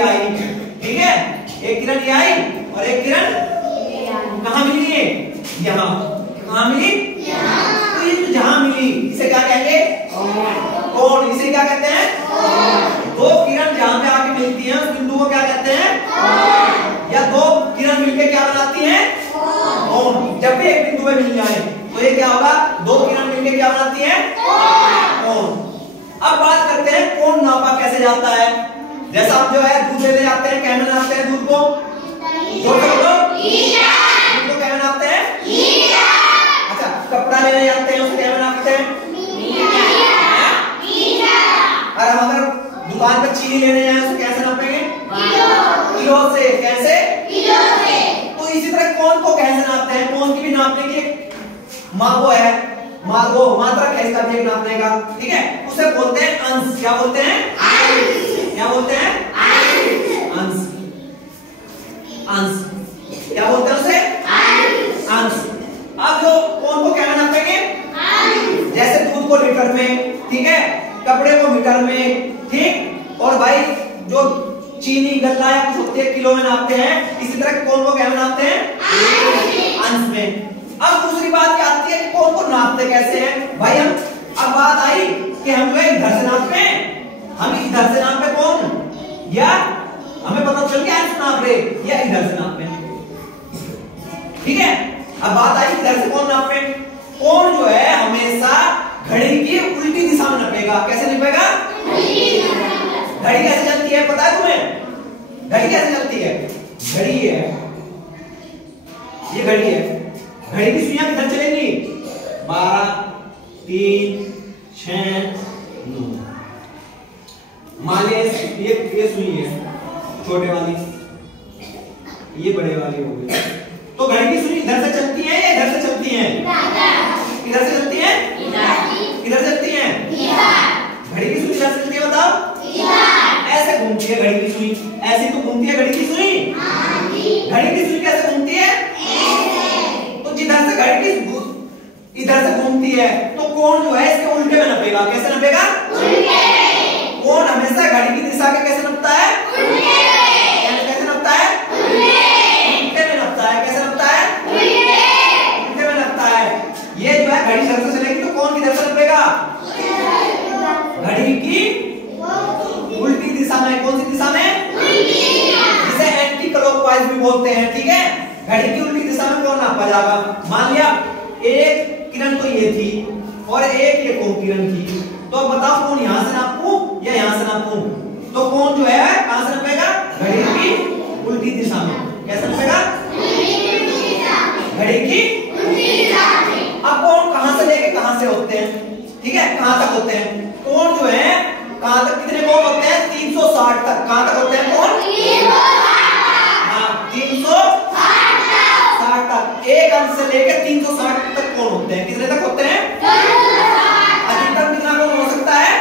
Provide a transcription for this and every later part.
आई, ठीक है, एक किरण ये आई और एक किरण कहाँ मिली है, यहाँ, कहाँ मिली, तो ये जो जहाँ मिली इसे क्या कहेंगे, कोण, इसे क्या कहते हैं, दो किरण जहाँ पे आके मिलती हैं उस बिंदु को क्या कहते हैं, या दो किरण मिलके क्या बनाती हैं, कोण। जब भी एक बिंदु में मिल जाए तो ये क्या होगा, दो किरण मिलके क्या बनाती हैं, कोण। अब बात करते हैं कोण नापा कैसे जाता है। जैसा हम जो है दूध लेने जाते हैं, कैसे नापते हैं दूध को, दूध को कैसे नापते हैं, अच्छा कपड़ा लेने जाते हैं उसको कैसे नापते हैं, और हम अगर दुकान पर चीनी लेने जाए उसको कैसे नापेंगे, किलो से, कैसे, किलो से। तो इसी तरह कोण को कैसे नापते हैं, कोण की भी नापने की वो है, वो मात्रक है इसका भी एक नापने का, ठीक है, उसे बोलते हैं अंश। क्या बोलते हैं, अंश। क्या बोलते हैं, अंश। अंश क्या बोलते हैं उसे, अंश। अब जो कोण को क्या नापेंगे, जैसे दूध को लीटर में, ठीक है, कपड़े को मीटर में, ठीक, और भाई जो चीनी गल्ला या कुछ होती है किलो में नापते हैं, इसी तरह कोण को क्या नापते हैं, अंश में। अब दूसरी बात क्या आती है कि कोण को नापते कैसे हैं भाई हम, अब बात आई कि हम जो है इधर से नापते हैं, हम इधर से नापे कोण, या हमें पता चल गया अंश नाप रहे या इधर से नापे, ठीक है। अब बात आई इधर से कौन नापे, कोण जो है हमेशा घड़ी की उल्टी दिशा में नपेगा। कैसे नपेगा, घड़ी कैसे चलती है पता है तुम्हें, घड़ी कैसे चलती है, घड़ी है, ये घड़ी है, घड़ी की सुइयां किधर चलेंगी, 12, 3, 6, 9। मान लीजिए ये सुई है छोटे वाली, ये बड़े वाली हो गई, तो घड़ी की सुई इधर से चलती है या इधर से चलती है, इधर से चलती है, इधर चलती है, घड़ी की सुई इधर से चलती है, बताओ, ऐसे घूमती है घड़ी की सुई, ऐसी तो घूमती है घड़ी की सुई, घड़ी की सुई कैसे घूमती है, तो जिधर से घड़ी की इधर से घूमती है तो कोण जो है इसके उल्टे में नपेगा। कैसे नपेगा, उल्टे। कोण हमेशा घड़ी की दिशा के कैसे नपता है, उल्टे। कैसे नपता है, उल्टे में नपता है। कैसे नपता है, उल्टे में नपता है। ये जो है घड़ी इधर से चलेगी तो कोण किधर से नपेगा, घड़ी की उल्टी दिशा में। कौन सी दिशा में, जिसे एंटी क्लॉकवाइज भी बोलते हैं, ठीक है, घड़ी की उल्टी दिशा में कोण नापा जाएगा। मान लिया एक किरण तो ये थी और एक ये कोण किरण थी, तो अब बताओ कोण यहां से नापूं या यहां से नापूं, तो कोण जो है कहां से नपेगा, घड़ी की उल्टी दिशा में। कैसे नपेगा, घड़ी की उल्टी दिशा में। अब कोण कहां से लेके कहां से होते हैं, ठीक है, कहां तक होते हैं, कोण जो है कहां तक, कितने कोण होते हैं, 360 तक। कहां तक होते हैं कोण, 360 तक। एक अंश से लेकर 360 तक कोण होते हैं। कितने तक होते हैं, अधिकतम कितना कोण हो सकता है,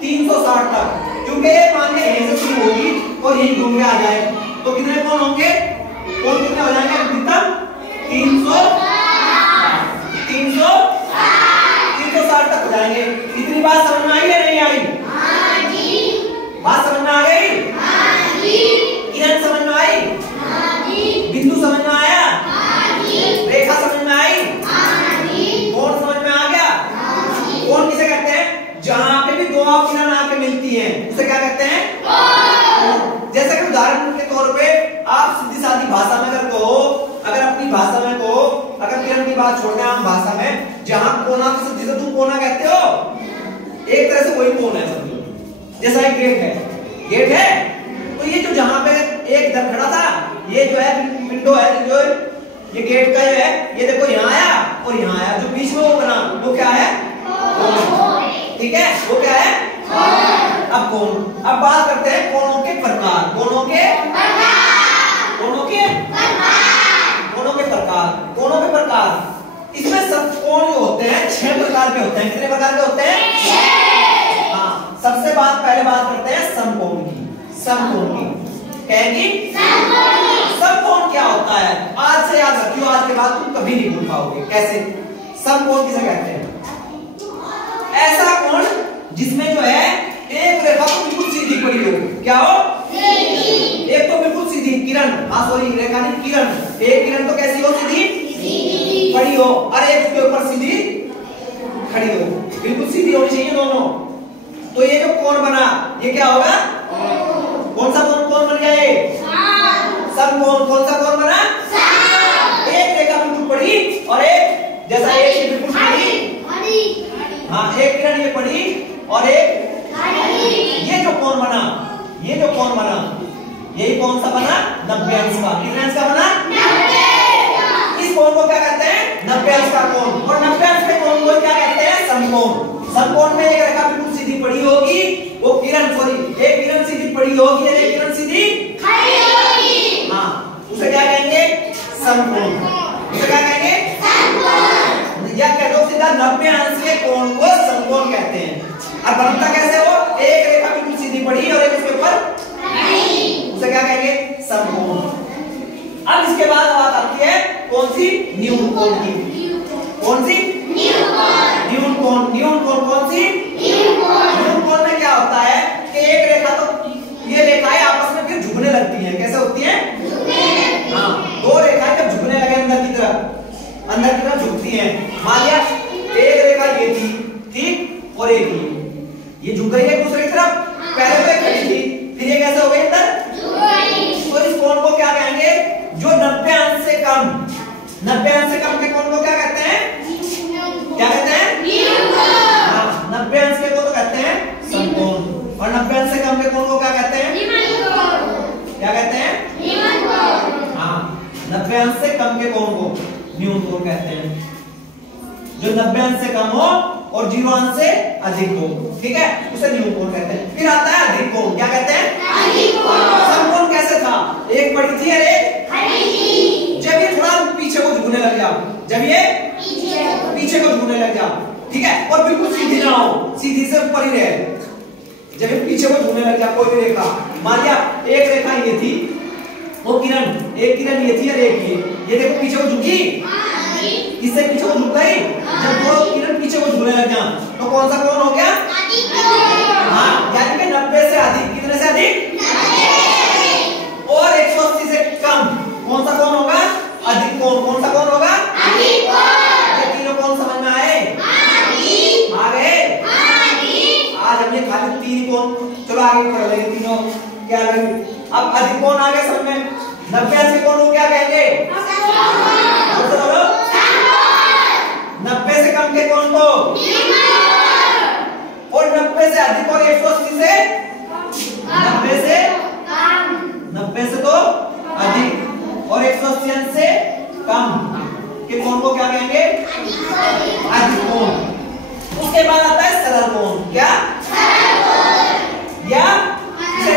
360 तक, क्योंकि मान लीजिए यहीं से शुरू होगी और यहीं घूम के आ जाए तो कितने कोण होंगे, कोण कितने हो जाएंगे, अधिकतम 360 तक हो जाएंगे। इतनी बात समझ में आई या नहीं आई, बात समझ में आ गई, किरण समझ में आई, बिंदु समझ में आया, रेखा समझ में आई, कोण समझ में आ गया। कोण किसे कहते हैं, जहां पे भी दो किरण आके मिलती हैं उसे क्या कहते हैं, कोण। जैसे कि उदाहरण के तौर पे आप सीधी सादी भाषा में अगर कहो, अगर अपनी भाषा में कहो, अगर किरण की बात छोड़ दें आम भाषा में, जहां कोना, तो जिसे तुम कोना कहते हो, एक तरह से वही कोण है समझो। जैसा एक गेट है, गेट है, तो ये जो जहां पे एक इधर खड़ा था, ये जो है विंडो है, जो ये गेट का जो है, ये देखो यहाँ आया और यहाँ आया, जो बीच में वो बना वो क्या है, ठीक है, वो क्या है, अब कोण। अब बात करते हैं कोणों के प्रकार, कोणों के प्रकार। इसमें सब कोण जो होते हैं 6 प्रकार के होते हैं। कितने प्रकार के होते हैं, 6। हाँ, सबसे पहले बात करते हैं समकोण की। समकोण की कहेंगी, समकोण क्या होता है, आज से याद रखियो, आज के बाद तुम कभी नहीं भूल पाओगे। कैसे, समकोण किसे कहते हैं, ऐसा कोण जिसमें जो है एक रेखा तो बिल्कुल सीधी पड़ी हो, क्या हो, सीधी। सीधी किरण, हाँ सॉरी रेखा नहीं किरण, एक किरण तो कैसी हो सीधी खड़ी हो और एक उसके ऊपर सीधी खड़ी हो, बिल्कुल सीधी होनी चाहिए दोनों। तो ये जो कोण बना ये क्या होगा, कौन सा कोण बन गया ये समकोण। कौन सा कोण बना, एक रेखा बिल्कुल पड़ी और एक जैसा एक बिल्कुल पड़ी, हाँ एक किरण ये पड़ी और एक ये जो कोण बना, ये जो कोण बना यही कौन सा बना 90 अंश का। कितने अंश का बना 90। इस कोण को क्या कहते हैं 90 अंश का कोण, और 90 अंश के कोण को क्या कहते हैं समकोण। समकोण में एक रेखा बिल्कुल सीधी पड़ी होगी, वो किरण सॉरी एक किरण सीधी पड़ी होगी और एक किरण सीधी खड़ी होगी, हाँ उसे क्या कहेंगे समकोण। उसे क्या कहेंगे समकोण, या कह दो सीधा 90 अंश के कोण को समकोण कहते हैं। अब बनता कैसे हो, एक रेखा बिल्कुल सीधी पड़ी और एक उसके ऊपर उसे क्या कहेंगे समकोण। अब इसके बाद बात आती है कौन सी न्यून कोण की। कौन सी न्यून कोण। न्यून कोण कौन सी न्यून कोण में क्या होता है कि एक रेखा तो ये रेखाएं आपस में फिर झुकने लगती हैं। कैसे होती हैं, हाँ दो रेखाएं जब झुकने लगे अंदर की तरफ झुकती हैं। मान लिया एक रेखा ये थी ठीक और एक ये झुक गई है दूसरी तरफ, पहले तो खड़ी थी फिर ये कैसे हो गई अंदर। तो इस कोण को क्या कहेंगे, जो 90 अंश से कम, 90 अंश से कम के कोण को क्या कहते हैं, क्या कहते हैं हाँ 90 अंश के कोण को कहते हैं समकोण, और 90 अंश से कम के कोण को क्या कहते हैं, क्या कहते हैं हाँ 90 अंश से कम के कोण को न्यून कोण कहते हैं। जो 90 अंश से कम हो और 0 अंश से अधिक हो, ठीक है, उसे न्यून कोण कहते हैं। फिर आता है अधिक कोण, क्या कहते हैं अधिक कोण। समकोण कैसे था, एक बड़ी थी और एक खड़ी थी। जब ये थोड़ा पीछे को झुकने लग जाओ, जब ये पीछे को झुकने लग जाओ, ठीक है, और बिल्कुल सीधी ना हो, सीधी से ऊपर ही रहे, जब ये पीछे को झुकने लग जाए कोई भी रेखा, मान लिया एक रेखा ये थी, वो किरण एक किरण ये थी और एक ये देखो पीछे को झुकी, इससे पीछे को झुक गई। जब वो किरण पीछे को झुकने लग जाए तो कौन सा कोण हो गया, हाँ यानी कि 90 से अधिक, कितने से अधिक और 180 से कम कौन सा कोण होगा, अधिक कोण। कौन सा कोण होगा, अधिक कोण। ये तीनों कोण समझ में आए, आ गए। आज हम ये खाली 3 कोण, चलो आगे पढ़ लेंगे तीनों क्या लगे। अब अधिक कोण आ गया समझ में, 90 अंश के कोण को क्या कहेंगे, 90 से कम के कोण को, और 90 से अधिक और 180 से 90 से तो अधिक और 180 अंश से कम के कोण को क्या कहेंगे, अधिक कोण। उसके बाद आता है सरल कोण, क्या सरल कोण, या इसे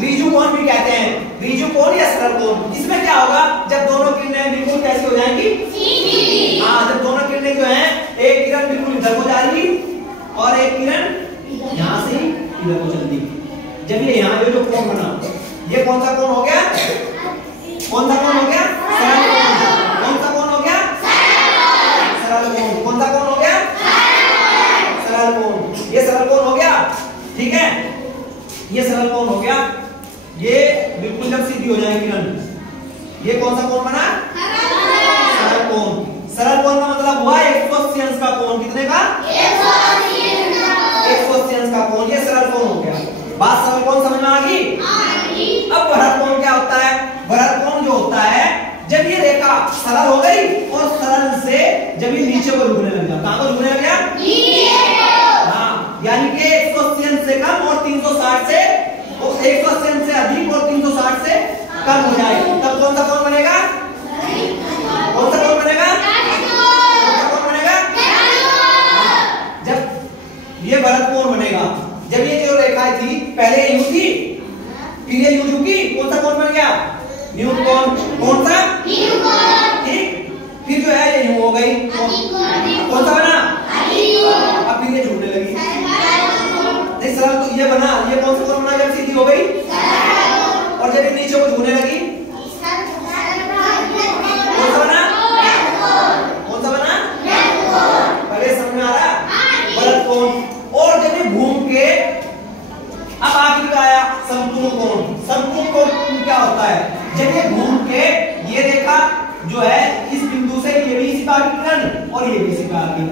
ऋजु कोण भी कहते हैं, ऋजु कोण या सरल कोण। इसमें क्या होगा, जब दोनों किरणें बिल्कुल कैसी हो जाएंगी सीधी, हाँ जब दोनों किरणें जो हैं एक किरण बिल्कुल इधर को जा रही और एक किरण यहाँ से इधर को चलती। जब ये यहाँ जो कोण बना, ये कौन सा कोण हो गया, कौन सा कोण हो गया सरल कोण। कौन सा कोण हो गया सरल कोण। कौन सा कोण हो गया सरल कोण। ये सरल कोण हो गया, ठीक है, ये सरल कोण हो गया। ये बिल्कुल जब सीधी हो जाएगी किरण, ये कौन सा कोण बना सरल कोण। सरल कोण का मतलब हुआ 180 अंश का कोण। कितने का 180 अंश का कोण, ये सरल कोण हो गया। बात सरल कोण समझ में आ गई। अब वृहद कोण क्या होता है, वृहद कोण जो होता है जब ये रेखा सरल हो गई और सरल से जब ये नीचे को झुकने लग गया, कहां को झुकने लग गया हाँ, यानी कि 180 अंश से कम और 360 से 180 अंश से अधिक और 360 से कम हो जाए, तब कौन सा कोण बनेगा, कौन सा कोण बनेगा, कौन सा कोण बनेगा, जब ये वृहद कोण बनेगा। जब ये जो रेखाएं थी पहले यूं थी फिर ये यूं झुकी, कौन सा कोण बन गया न्यून कोण। कौन सा न्यून कोण, ठीक, फिर जो है ये यूं हो गई, कौन सा बना अधिक कोण। अब फिर ये झुकने लगी, नहीं सरल तो ये बना, ये कौन सा कोण बना जब सीधी हो गई, और जब नीचे को झुकने लगी कौन सा बना, कौन सा बना, पहले समझ में आ रहा वृहद कोण। और जब ये घूम के अब आखिर आया समकोण कोण। समकोण कोण क्या होता जब ये घूम के ये रेखा जो है इस बिंदु से ये भी इसी का किरण और ये भी इसी का आगे,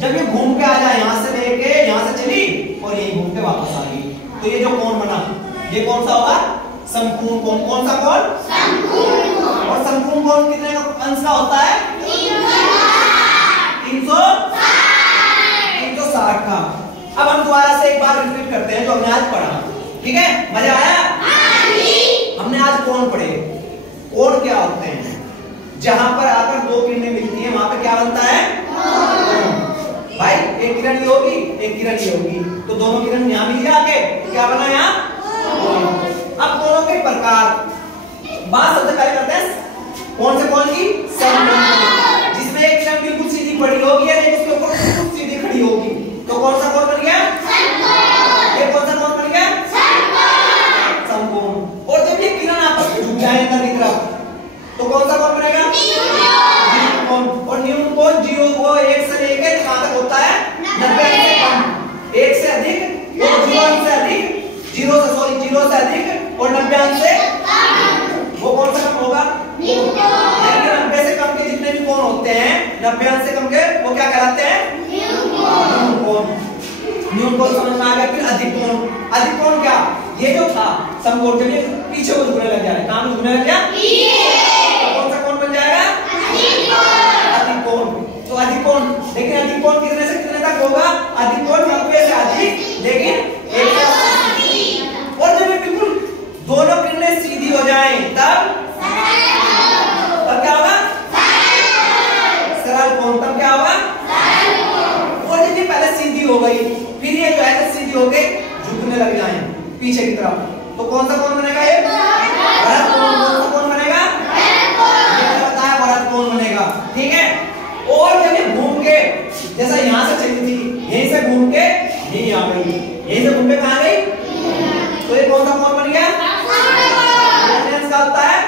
जब ये घूम के आ जाए यहां से लेके यहां से चली और यही घूम के वापस आ गई, तो ये जो कोण बना ये कौन सा होगा? समकोण कोण। कौन सा कोण? समकोण कोण। और समकोण कोण कितने का अंश का होता है? 360 का। अब हम दोबारा से एक बार रिपीट करते हैं जो हमने आज पढ़ा, ठीक है? मजा आया? हमने आज कोण पढ़े। कोण क्या होते हैं? जहां पर आकर दो किरणें मिलती हैं वहां पे क्या बनता है? भाई एक किरण ये होगी एक किरण ये होगी, तो दोनों किरण यहां मिल जाके क्या बना यहाँ? अब कोणों के प्रकार बात सबसे पहले करते हैं कौन से कोण की? समकोण, जिसमें एक किरण बिल्कुल सीधी पड़ी होगी और एक उसके ऊपर बिल्कुल सीधी खड़ी होगी, तो कौन सा कोण बन गया? समकोण। ये कौन सा कोण बन गया? समकोण। और जब ये किरण आपस में झुक जाए अंदर की तरफ तो कौन सा कोण बनेगा? न्यून कोण। और न्यून कोण 0 को 1 से लेकर कहां तक होता है? 90 से कम। 1 से अधिक और 0 से अधिक, 0 से अधिक और 90 से कम, वो कौन सा कम होगा? न्यून कोण। 90 से कम के जितने भी कोण होते हैं 90 से कम के वो क्या कहलाते हैं? न्यून कोण। न्यून कोण समझ में आ गया। फिर अधिक कोण। अधिक कोण क्या? ये जो था समकोण जब ये पीछे को झुकने लग जाए, कहां झुकने लग गया? तो कौन सा कोण बन जाएगा? अधिक कोण। तो अधिक कोण, लेकिन अधिक कोण कितने से कितने तक होगा? अधिक कोण 90 से अधिक लेकिन 180। और जब ये बिल्कुल दोनों किरणें सीधी हो जाएं तब क्या होगा? सरल कोण। तब क्या होगा? और जब ये पहले सीधी हो गई फिर ये जो है सीधी हो गई झुकने लग जाए पीछे की तरफ, तो कौन सा कोण बनेगा? ये वृत्त कोण। कौन सा कोण बनेगा? ये बताया वृत्त कोण बनेगा, ठीक है? और जब ये घूम के जैसा यहां से चली थी यहीं से घूम के यहीं आ गई, यहीं से घूम के कहां गई? तो ये कौन सा कोण बन गया? का होता है